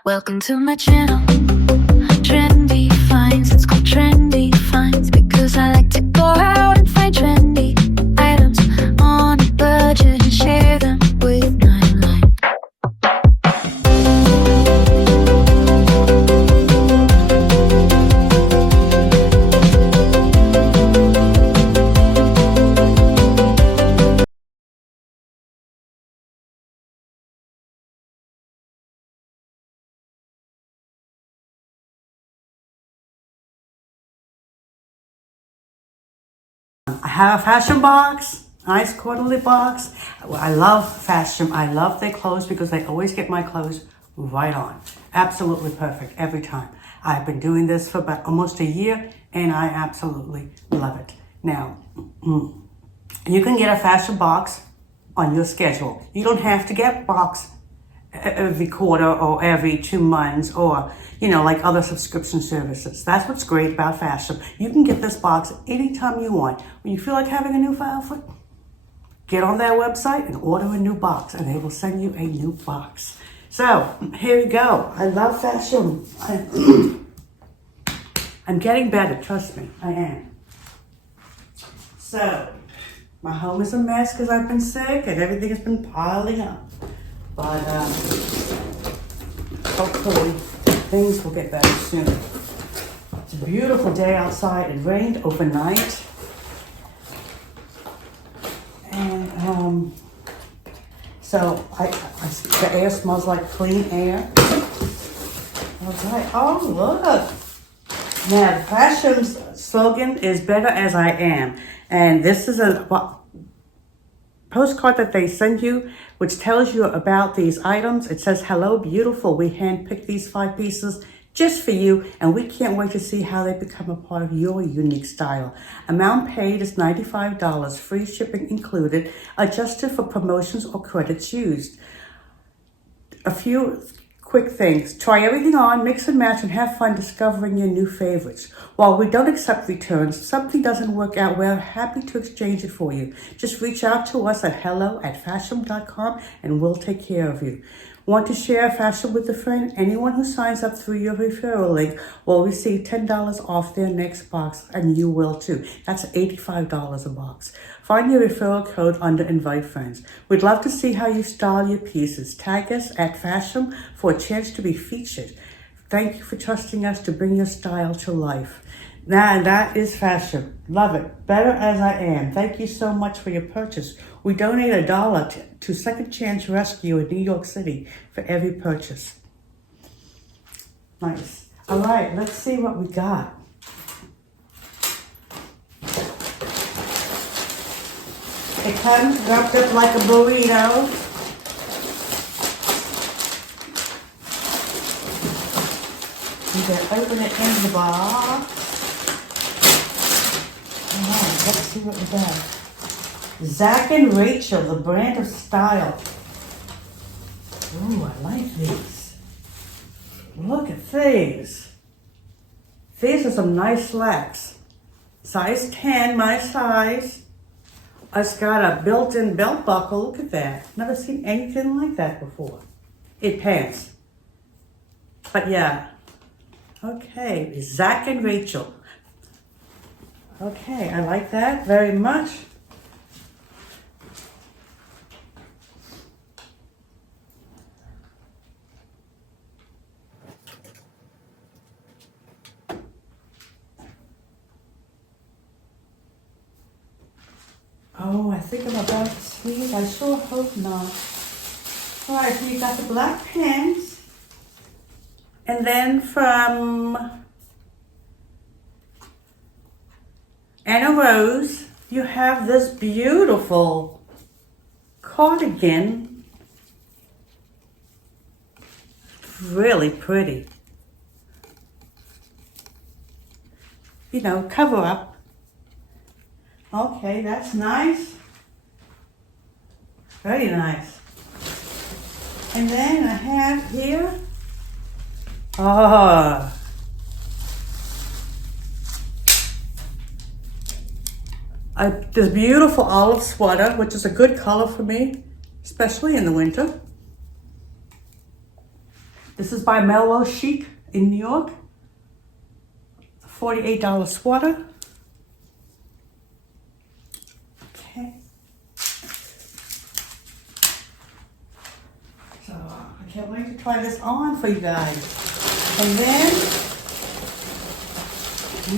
Welcome to my channel, Trendy Finds. It's called Trendy Finds because I like to go out and find trendy items on a budget and share them with nine life. I have a fashion box, nice quarterly box. I love fashion. I love their clothes because they always get my clothes right on. Absolutely perfect every time. I've been doing this for about almost a year and I absolutely love it. Now, you can get a fashion box on your schedule. You don't have to get a box every quarter or every 2 months or, like other subscription services. That's what's great about fashion. You can get this box anytime you want. When you feel like having a new outfit, get on their website and order a new box and they will send you a new box. So here we go. I love fashion. I'm getting better, trust me, I am. So my home is a mess because I've been sick and everything has been piling up. But hopefully things will get better soon. It's a beautiful day outside. It rained overnight. And so the air smells like clean air. Okay. Oh, look. Now, the fashion's slogan is better as I am. And this is a postcard that they send you, which tells you about these items. It says, "Hello, beautiful. We handpicked these 5 pieces just for you, and we can't wait to see how they become a part of your unique style. Amount paid is $95, free shipping included, adjusted for promotions or credits used." A few quick things. Try everything on, mix and match, and have fun discovering your new favorites. While we don't accept returns, if something doesn't work out, we're happy to exchange it for you. Just reach out to us at hello@fashom.com and we'll take care of you. Want to share fashion with a friend? Anyone who signs up through your referral link will receive $10 off their next box, and you will too. That's $85 a box. Find your referral code under Invite Friends. We'd love to see how you style your pieces. Tag us at FASHOM for a chance to be featured. Thank you for trusting us to bring your style to life. Now, that is fashion. Love it. Better as I am. Thank you so much for your purchase. We donate $1 to Second Chance Rescue in New York City for every purchase. Nice. All right, let's see what we got. It comes wrapped up like a burrito. You can open it in the box. All right, let's see what we got. Zach and Rachel, the brand of style. Ooh, I like these. Look at these. These are some nice slacks. Size 10, my size. It's got a built-in belt buckle. Look at that. Never seen anything like that before. In pants. But yeah. Okay, Zach and Rachel. Okay, I like that very much. Oh, I think I'm about to sneeze. I sure hope not. All right, so you got the black pants. And then from Anna Rose, you have this beautiful cardigan. Really pretty. Cover up. Okay, that's nice. Very nice. And then I have here, this beautiful olive sweater, which is a good color for me, especially in the winter. This is by Mellow Chic in New York. $48 sweater. Okay. So I can't wait to try this on for you guys. And then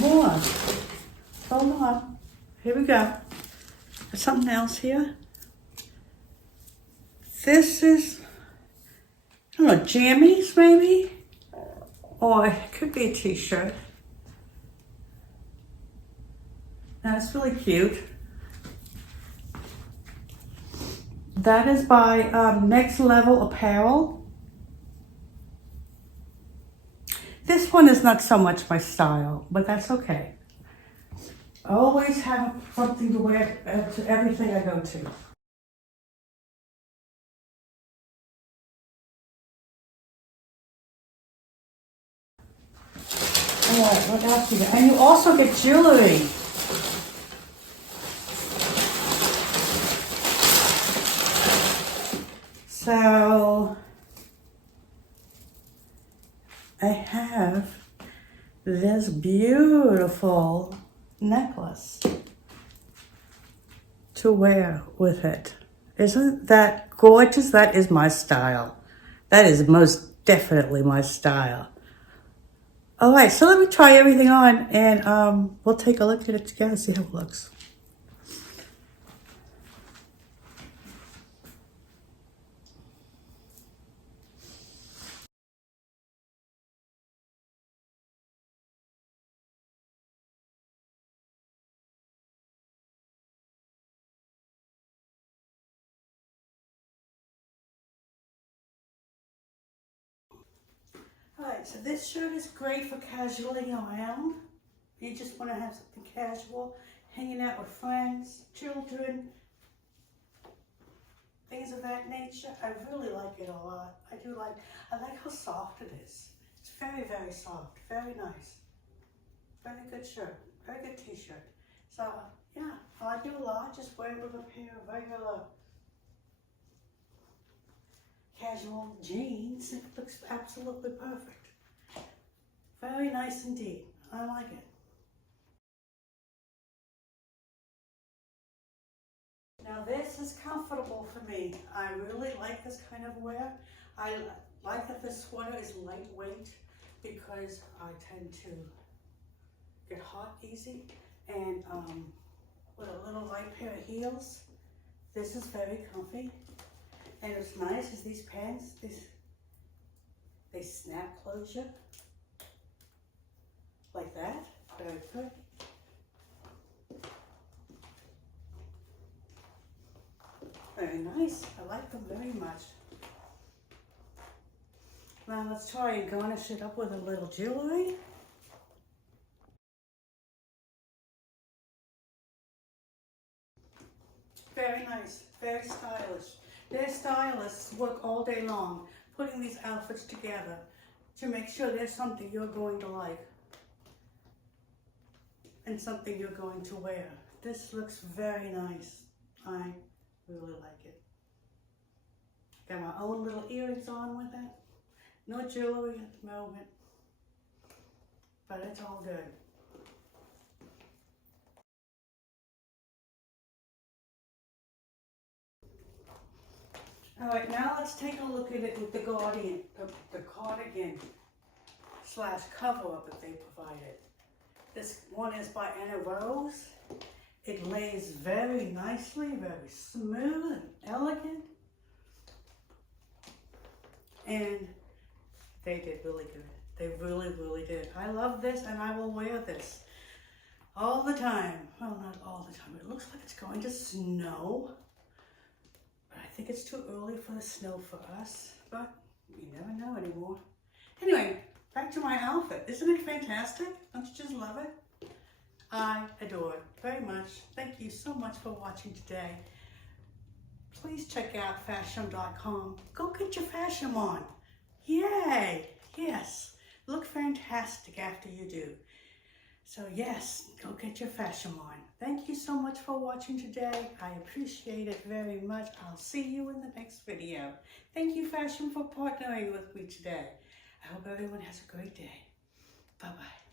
more. Hold on. Here we go. There's something else here. This is, I don't know, jammies maybe? Or it could be a t-shirt. That's really cute. That is by Next Level Apparel. This one is not so much my style, but that's okay. I always have something to wear to everything I go to. Alright, what else you got? And you also get jewelry. So I have this beautiful necklace to wear with it. Isn't that gorgeous? That is my style. That is most definitely my style. All right, so let me try everything on and we'll take a look at it together, see how it looks. All right, so this shirt is great for casualing around. You just want to have something casual, hanging out with friends, children, things of that nature. I really like it a lot. I like how soft it is. It's very, very soft, very nice. Very good shirt, very good t-shirt. So yeah, I do a lot, just wear it with a pair of regular casual jeans. It looks absolutely perfect. Very nice indeed. I like it. Now this is comfortable for me. I really like this kind of wear. I like that this sweater is lightweight because I tend to get hot easy. And with a little light pair of heels, this is very comfy. And what's nice is these pants, they snap closure like that. Very good. Very nice. I like them very much. Now let's try and garnish it up with a little jewelry. Very nice, very stylish. Their stylists work all day long putting these outfits together to make sure there's something you're going to like and something you're going to wear. This looks very nice. I really like it. Got my own little earrings on with it. No jewelry at the moment, but it's all good. All right, now let's take a look at it with the cardigan slash cover up that they provided. This one is by Anna Rose. It lays very nicely, very smooth and elegant. And they did really good. They really, really did. I love this and I will wear this all the time. Well, not all the time. It looks like it's going to snow. I think it's too early for the snow for us, but you never know anymore. Anyway, back to my outfit. Isn't it fantastic? Don't you just love it? I adore it very much. Thank you so much for watching today. Please check out FASHOM.com. Go get your FASHOM on. Yay! Yes, look fantastic after you do. So yes, go get your FASHOM on. Thank you so much for watching today. I appreciate it very much. I'll see you in the next video. Thank you, FASHOM, for partnering with me today. I hope everyone has a great day. Bye-bye.